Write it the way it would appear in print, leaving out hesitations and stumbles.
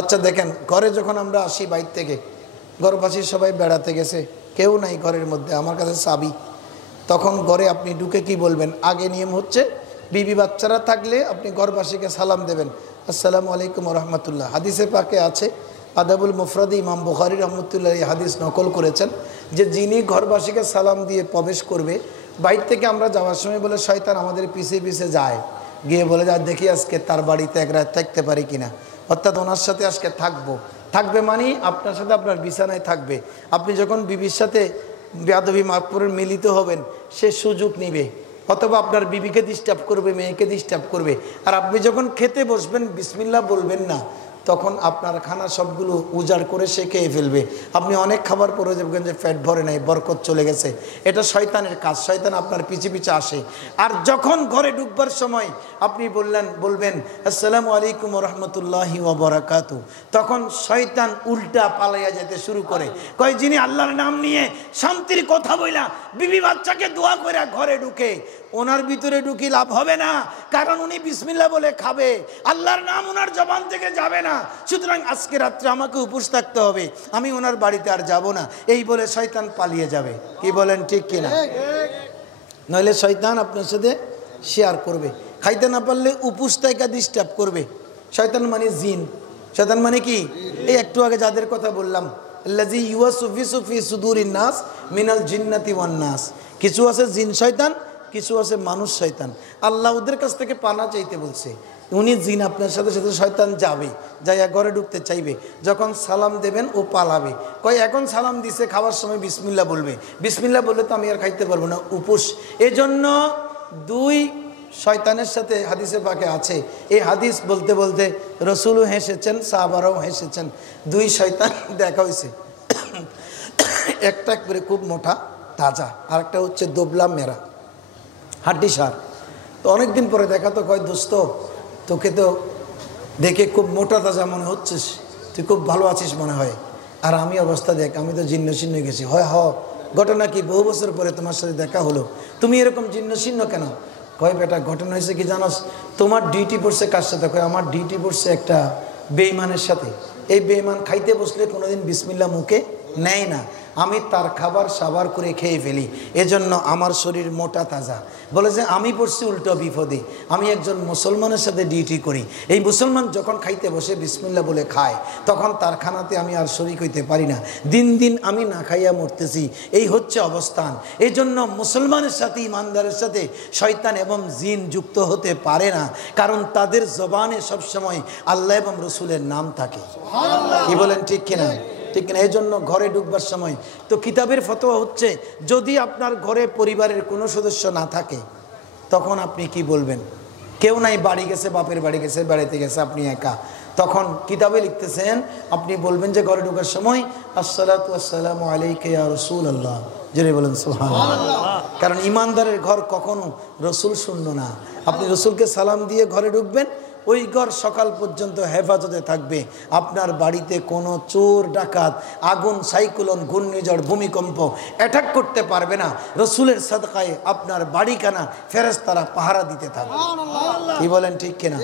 আচ্ছা দেখেন, ঘরে যখন আমরা আসি বাইরে থেকে, ঘরবাসী সবাই বেড়াতে গেছে, কেউ নাই ঘরের মধ্যে, আমার কাছে চাবি। তখন ঘরে আপনি ঢুকে কি বলবেন? আগে নিয়ম হচ্ছে বিবি বাচ্চারা থাকলে আপনি ঘরবাসীকে সালাম দেবেন, আসসালামু আলাইকুম রহমতুল্লাহ। হাদিসে পাকে আছে, আদাবুল মুফরাদি ইমাম বুখারী রহমতুল্লাহ এই হাদিস নকল করেছেন যে যিনি ঘরবাসীকে সালাম দিয়ে প্রবেশ করবে, বাইরে থেকে আমরা যাওয়ার সময় বলে শয়তান আমাদের পিছিয়ে পিছিয়ে যায়, গিয়ে বলে যা দেখি আজকে তার বাড়িতে এক রাত থাকতে পারি কিনা, অর্থাৎ ওনার সাথে আজকে থাকবে মানে আপনার সাথে আপনার বিছানায় থাকবে। আপনি যখন বিবির সাথে বেয়াদবি মাফপুরের মিলিত হবেন, সে সুযোগ নিবে, অথবা আপনার বিবিকে ডিস্টার্ব করবে, মেয়েকে ডিস্টার্ব করবে। আর আপনি যখন খেতে বসবেন বিসমিল্লাহ বলবেন না, তখন আপনার খানা সবগুলো উজাড় করে সে খেয়ে ফেলবে। আপনি অনেক খাবার পরে যাবেন যে পেট ভরে নাই, বরকত চলে গেছে। এটা শয়তানের কাজ, শয়তান আপনার পিছে পিছে আসে। আর যখন ঘরে ঢুকবার সময় আপনি বলবেন আসসালামু আলাইকুম রহমতুল্লাহি ওয়া বারাকাতুহু, তখন শয়তান উল্টা পালাইয়া যেতে শুরু করে। কয় যিনি আল্লাহর নাম নিয়ে শান্তির কথা বইলা বিবি বাচ্চাকে দোয়া করে ঘরে ঢুকে, ওনার ভিতরে ঢুকি লাভ হবে না, কারণ উনি বিসমিল্লাহ বলে খাবে, আল্লাহর নাম ওনার জবান থেকে যাবে না। সুতরাং আজকে রাত্রে আমাকে উপোস থাকতে হবে, আমি ওনার বাড়িতে আর যাব না, এই বলে শয়তান পালিয়ে যাবে। কি বলেন, ঠিক কিনা? নইলে শয়তান আপনার সাথে শেয়ার করবে, খাইতে না পারলে উপোস থেকে ডিস্টার্ব করবে। শয়তান মানে জিন। শয়তান মানে কি? এই একটু আগে যাদের কথা বললাম, আল্লাযী ইউওয়াসওয়িসু ফি সুদুরিন নাস মিনাল জিন্নাতি ওয়ান নাস। কিছু আছে জিন শয়তান, কিছু আছে মানুষ শয়তান। আল্লাহ ওদের কাছ থেকে পানা চাইতে বলছে। উনি জিন, আপনার সাথে সাথে শয়তান যাবে, যাইয়া ঘরে ঢুকতে চাইবে, যখন সালাম দেবেন ও পালাবে। কয় এখন সালাম দিছে, খাওয়ার সময় বিসমিল্লাহ বলবে, বিসমিল্লাহ বললে তো আমি আর খাইতে পারবো না, উপোস। এজন্য দুই শয়তানের সাথে হাদিসে পাকে আছে, এই হাদিস বলতে বলতে রসুলও হেসেছেন, সাহাবারাও হেসেছেন। দুই শয়তান দেখা হয়েছে, একটা করে খুব মোটা তাজা, আর একটা হচ্ছে দোবলা মেরা হাড্ডি সার। তো অনেকদিন পরে দেখা, তো কয় দোস্ত তোকে তো দেখে খুব মোটা তাজা মনে হচ্ছিস, তুই খুব ভালো আছিস মনে হয়, আর আমি অবস্থা দেখ, আমি তো জীর্ণ শীর্ণ গেছি। হয় ঘটনা কি? বহু বছর পরে তোমার সাথে দেখা হলো, তুমি এরকম জীর্ণ শীর্ণ কেন? কয় বেটা ঘটনা হয়েছে কি জানোস, তোমার ডিউটি পড়ছে কার সাথে? কয় আমার ডিউটি পড়ছে একটা বেঈমানের সাথে। এই বেঈমান খাইতে বসলে কোনোদিন বিসমিল্লাহ মুখে নেয় না, আমি তার খাবার সাবার করে খেয়ে ফেলি, এজন্য আমার শরীর মোটা তাজা। বলে যে আমি পড়ছি উল্টো বিপদে, আমি একজন মুসলমানের সাথে ডিউটি করি, এই মুসলমান যখন খাইতে বসে বিসমিল্লাহ বলে খায়, তখন তার খানাতে আমি আর শরীক হইতে পারি না, দিন দিন আমি না খাইয়া মরতেছি, এই হচ্ছে অবস্থান। এই জন্য মুসলমানের সাথে ইমানদারের সাথে শয়তান এবং জিন যুক্ত হতে পারে না, কারণ তাদের জবানে সবসময় আল্লাহ এবং রসুলের নাম থাকে। কি বলেন, ঠিক কিনা? ঠিক না? এই জন্য ঘরে ঢুকবার সময় তো কিতাবের ফতোয়া হচ্ছে, যদি আপনার ঘরে পরিবারের কোনো সদস্য না থাকে, তখন আপনি কি বলবেন? কেউ নাই, বাড়ি গেছে, বাপের বাড়ি গেছে, বেড়াতে গেছে, আপনি একা, তখন কিতাবে লিখতেছেন আপনি বলবেন যে ঘরে ঢোকার সময় আসসালাতু ওয়াসসালামু আলাইকা ইয়া রাসূলুল্লাহ, জোরে বলেন সুবহানাল্লাহ। কারণ ইমানদারের ঘর কখনো রসুল শূন্য না। আপনি রসুলকে সালাম দিয়ে ঘরে ঢুকবেন, ওই ঘর সকাল পর্যন্ত হেফাজতে থাকবে। আপনার বাড়িতে কোনো চোর ডাকাত, আগুন, সাইক্লোন, ঘূর্ণিঝড়, ভূমিকম্প অ্যাটাক করতে পারবে না। রসুলের সাদকায়ে আপনার বাড়িখানা ফেরেশতারা পাহারা দিতে থাকবে। কি বলেন, ঠিক কিনা?